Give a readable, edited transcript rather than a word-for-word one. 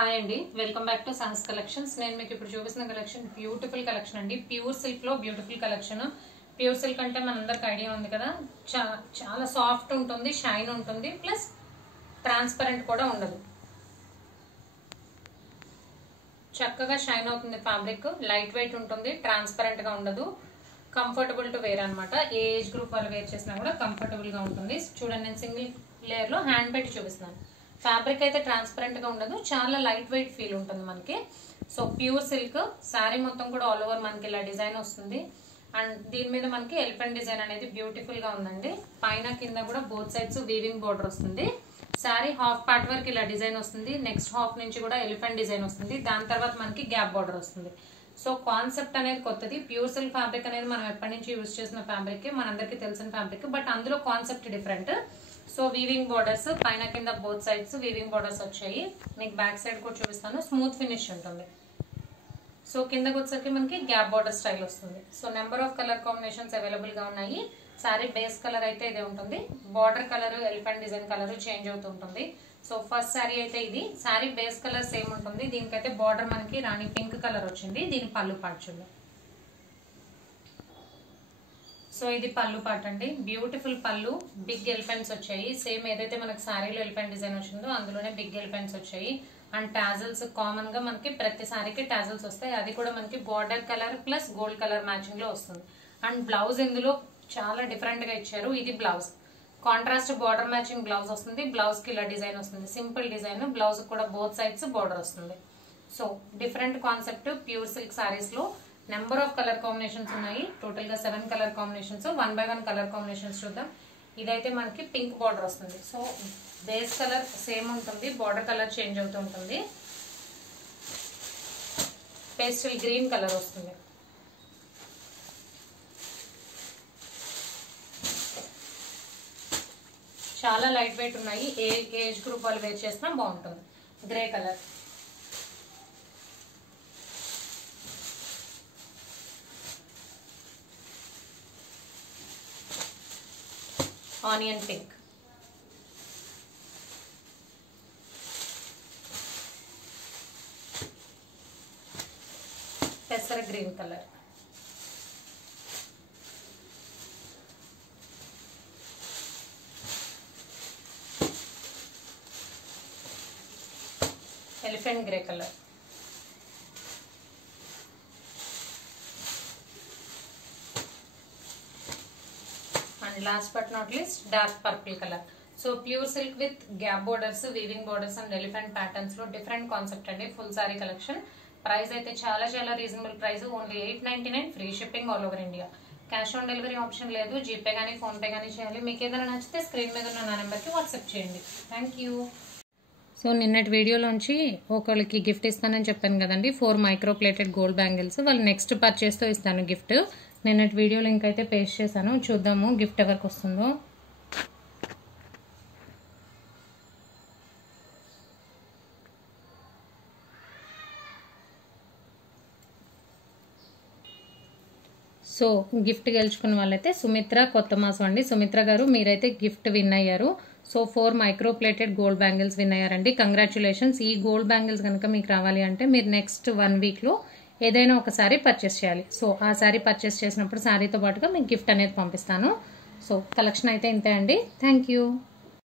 Hi అండి, welcome back to Sahas collections. నేను మీకు ఇప్పుడు చూపిస్తున్న కలెక్షన్ బ్యూటిఫుల్ కలెక్షన్ అండి. ప్యూర్ సిల్క్ లో బ్యూటిఫుల్ కలెక్షన్. ప్యూర్ సిల్క్ అంటే మనందరికి ఐడియా ఉంది కదా, చాలా సాఫ్ట్ ఉంటుంది, షైన్ ఉంటుంది, ప్లస్ ట్రాన్స్పరెంట్ కూడా ఉండదు. చక్కగా షైన్ అవుతుంది ఫ్యాబ్రిక్, లైట్ వెయిట్ ఉంటుంది, ట్రాన్స్పరెంట్ గా ఉండదు, కంఫర్టబుల్ టు వేర్ అనమాట. ఏ ఏజ్ గ్రూప్ వాళ్ళు వేర్ చేసినా కూడా కంఫర్టబుల్ గా ఉంటుంది. చూడండి, నేను సింగిల్ లేయర్ లో హ్యాండ్ పెట్టి చూపిస్తున్నాను. ఫ్యాబ్రిక్ అయితే ట్రాన్స్పరెంట్ గా ఉండదు, చాలా లైట్ వెయిట్ ఫీల్ ఉంటుంది మనకి. సో ప్యూర్ సిల్క్ శారీ మొత్తం కూడా ఆల్ ఓవర్ మనకి ఇలా డిజైన్ వస్తుంది. అండ్ దీని మీద మనకి ఎలిఫెంట్ డిజైన్ అనేది బ్యూటిఫుల్ గా ఉందండి. పైన కింద కూడా బోత్ సైడ్స్ వీవింగ్ బోర్డర్ వస్తుంది. శారీ హాఫ్ పార్ట్ వరకు ఇలా డిజైన్ వస్తుంది, నెక్స్ట్ హాఫ్ నుంచి కూడా ఎలిఫెంట్ డిజైన్ వస్తుంది, దాని తర్వాత మనకి గ్యాప్ బోర్డర్ వస్తుంది. సో కాన్సెప్ట్ అనేది కొత్తది. ప్యూర్ సిల్క్ ఫ్యాబ్రిక్ అనేది మనం ఎప్పటి నుంచి యూజ్ చేసిన ఫ్యాబ్రిక్, మనందరికి తెలిసిన ఫ్యాబ్రిక్, బట్ అందులో concept different. So weaving borders పైన కింద బోత్ సైడ్స్ వీవింగ్ బోర్డర్స్ వచ్చాయి. మీకు బ్యాక్ సైడ్ కూడా చూపిస్తాను, స్మూత్ ఫినిష్ ఉంటుంది. సో కిందకి వచ్చేసరికి మనకి గ్యాప్ బోర్డర్ స్టైల్ వస్తుంది. So number of colour combinations available గా ఉన్నాయి. సారీ బేస్ కలర్ అయితే ఇదే ఉంటుంది, border colour elephant design colour change అవుతూ ఉంటుంది. సో ఫస్ట్ సారీ అయితే ఇది, సారీ బేస్ కలర్ సేమ్ ఉంటుంది. దీనికైతే బార్డర్ మనకి రాణి పింక్ కలర్ వచ్చింది. దీని పళ్ళు పార్ట్ చూడండి. సో ఇది పళ్ళు పార్ట్ అండి, బ్యూటిఫుల్ పళ్ళు, బిగ్ ఎలిఫెంట్స్ వచ్చాయి. సేమ్ ఏదైతే మనకి సారీలో ఎలిఫెంట్ డిజైన్ వచ్చిందో అందులోనే బిగ్ ఎలిఫెంట్స్ వచ్చాయి. అండ్ టాజల్స్ కామన్ గా మనకి ప్రతి సారీకి టాజల్స్ వస్తాయి. అది కూడా మనకి border colour plus gold colour matching లో వస్తుంది. అండ్ బ్లౌజ్ ఇందులో చాలా డిఫరెంట్ గా ఇచ్చారు. ఇది blouse contrast border matching blouse వస్తుంది. బ్లౌజ్ కి ఇలా డిజైన్ వస్తుంది, సింపుల్ డిజైన్. బ్లౌజ్ కూడా బోత్ సైడ్స్ బార్డర్ వస్తుంది. So different concept pure silk saris లో నెంబర్ ఆఫ్ కలర్ కాంబినేషన్స్ ఉన్నాయి. టోటల్ గా 7 colour combinations. 1 by 1 colour combinations చూద్దాం. ఇదైతే మనకి పింక్ బార్డర్ వస్తుంది. సో బేస్ కలర్ సేమ్ ఉంటుంది, బార్డర్ కలర్ చేంజ్ అవుతూ ఉంటుంది. పేస్టల్ గ్రీన్ కలర్ వస్తుంది. చాలా లైట్ వెయిట్ ఉన్నాయి, ఏ ఏజ్ గ్రూప్ వాళ్ళు వేర్ చేసినా బాగుంటుంది. గ్రే కలర్, ఆనియన్ పింక్, పెసర green colour, elephant grey colour, and last but not least dark purple colour. So pure silk with gap borders, weaving borders and elephant patterns లో different concept అండి. Full sorry collection. Price అయితే చాలా చాలా reasonable price, only 899, free shipping all over India. Cash on delivery option లేదు, GPay కానీ phone pay కానీ చేయాలి. మీకు ఏదైనా నచ్చితే స్క్రీన్ మీద ఉన్న నా నెంబర్కి వాట్సాప్ చేయండి. Thank you. సో నిన్నటి వీడియోలోంచి ఒకళ్ళకి గిఫ్ట్ ఇస్తానని చెప్పాను కదండి, 4 మైక్రో ప్లేటెడ్ గోల్డ్ బ్యాంగిల్స్. వాళ్ళు నెక్స్ట్ పర్చేస్తో ఇస్తాను గిఫ్ట్. నిన్నటి వీడియో లింక్ అయితే పేస్ట్ చేశాను, చూద్దాము గిఫ్ట్ ఎవరికి వస్తుందో. సో గిఫ్ట్ గెలుచుకున్న వాళ్ళైతే సుమిత్ర కొత్త మాసం అండి. సుమిత్ర గారు మీరైతే గిఫ్ట్ విన్ అయ్యారు. So 4 micro plated gold bangles win అయ్యారండి, కంగ్రాచులేషన్స్. ఈ గోల్డ్ బ్యాంగిల్స్ కనుక మీకు రావాలి అంటే మీరు నెక్స్ట్ 1 వీక్లో ఏదైనా ఒక సారీ పర్చేస్ చేయాలి. సో ఆ సారీ పర్చేస్ చేసినప్పుడు సారీతో పాటుగా మీకు గిఫ్ట్ అనేది పంపిస్తాను. సో కలెక్షన్ అయితే ఇంతే అండి. Thank you.